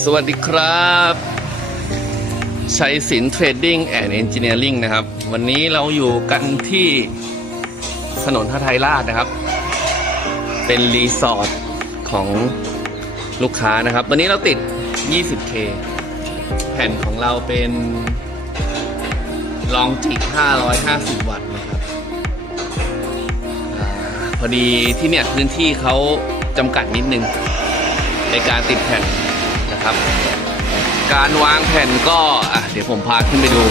สวัสดีครับชัยสินเทรดดิ้งแอนด์เอนจิเนียริงนะครับ วันนี้เราอยู่กันที่ถนนท่าไทยราชนะครับ เป็นรีสอร์ทของลูกค้านะครับ วันนี้เราติด 20K แผ่นของเราเป็นลองจิ550 วัตต์นะครับอพอดีที่เนี่ยพื้นที่เขาจำกัดนิดนึงในการติดแผ่น นะครับ การวางแผ่นก็อะเดี๋ยวผมพาขึ้นไปดู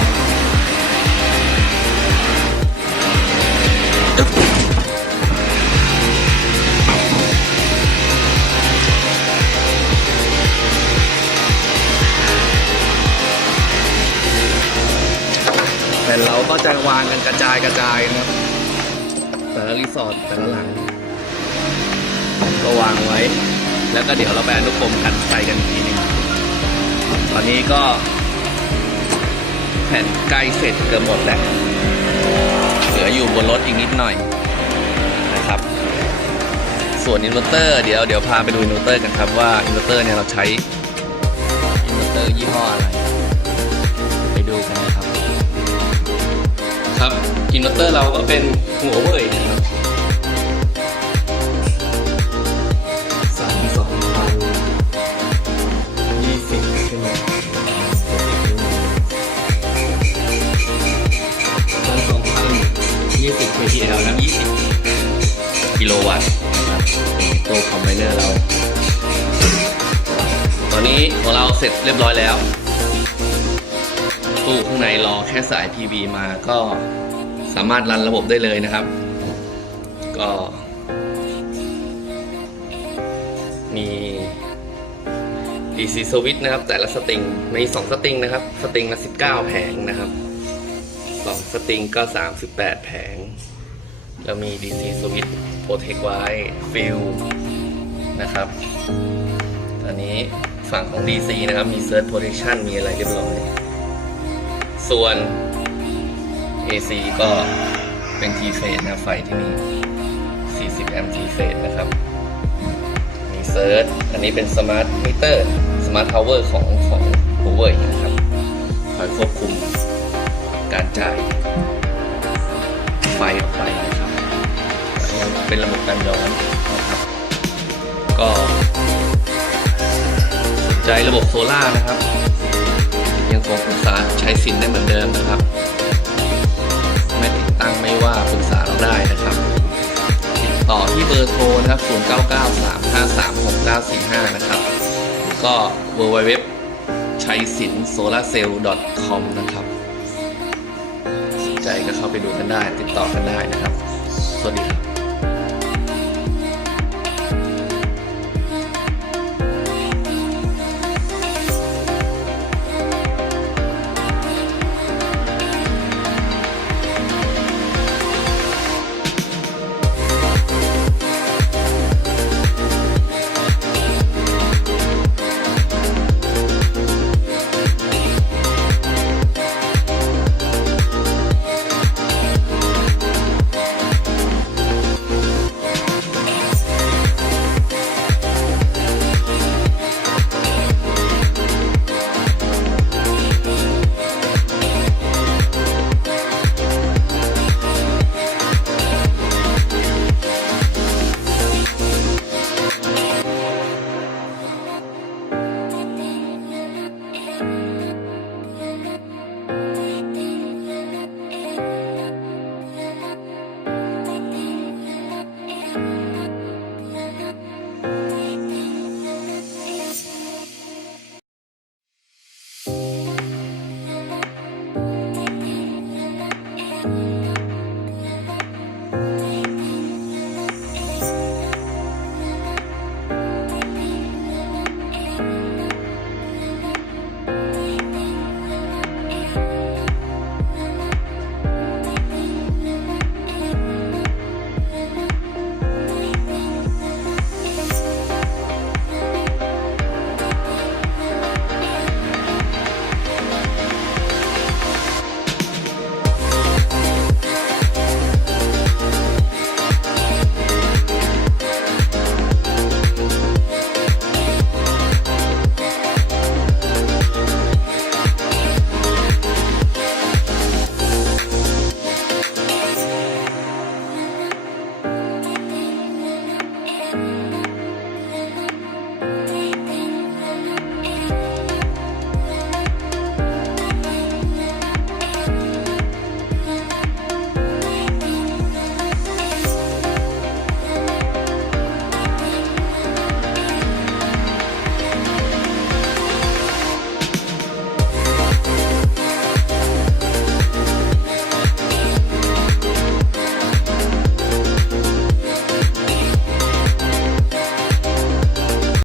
แผ่นเราก็จะวางกันกระจายกระจายนะครับ แต่ละรีสอร์ทแต่ละหลัง ก็วางไว้ แล้วก็เดี๋ยวเราไปอนุกรมกันใส่กันอีกทีหนึงตอนนี้ก็แผ่นใกล้เสร็จเกือบหมดแล้ว เหลืออยู่บนรถอีกนิดหน่อยนะครับ ส่วนอินเวอร์เตอร์เดี๋ยวเดี๋ยวพาไปดูอินเวอร์เตอร์กันครับว่าอินเวอร์เตอร์เนี่ยเราใช้อินเวอร์เตอร์ยี่ห้ออะไร ไปดูกันนะครับ ครับอินเวอร์เตอร์เราก็เป็นหัวเว่ย kPl นะยี่สิบกิโลวัตต์ตัวคอมไบเนอร์เรา ตอนนี้ของเราเสร็จเรียบร้อยแล้ว ตู้ข้างในรอแค่สาย PV มาก็สามารถรันระบบได้เลยนะครับ ก็ มี DC switch นะครับ แต่ละสตริงมี2สตริงนะครับ สตริงละ 19 แผงนะครับ2สตริงก็ 38 แผง แล้วมี DC switch protect ไว้ fill นะครับตอนนี้ฝั่งของ DC นะครับ มี surge protection มีอะไรเรียบร้อย ส่วน AC ก็เป็น T phase นะไฟที่นี่40 แอมป์ T phase นะครับ มีเซิร์ชอันนี้เป็นสมาร์ทมิเตอร์สมาร์ทพาวเวอร์ของของโอเวอร์นะครับคอยควบคุมการจ่ายไฟออกไปนะครับ เป็นระบบการย้อนนะครับก็สนใจระบบโซล่านะครับ ยังคงปรึกษาใช้สินได้เหมือนเดิมนะครับ ไม่ติดตั้งไม่ว่าปรึกษาเราได้นะครับ ติดต่อที่เบอร์โทรนะครับ 0993536945 นะครับ ก็ www ชัยสินโซลาเซลล์ .com นะครับสนใจก็เข้าไปดูกันได้ ติดต่อกันได้นะครับ สวัสดีครับ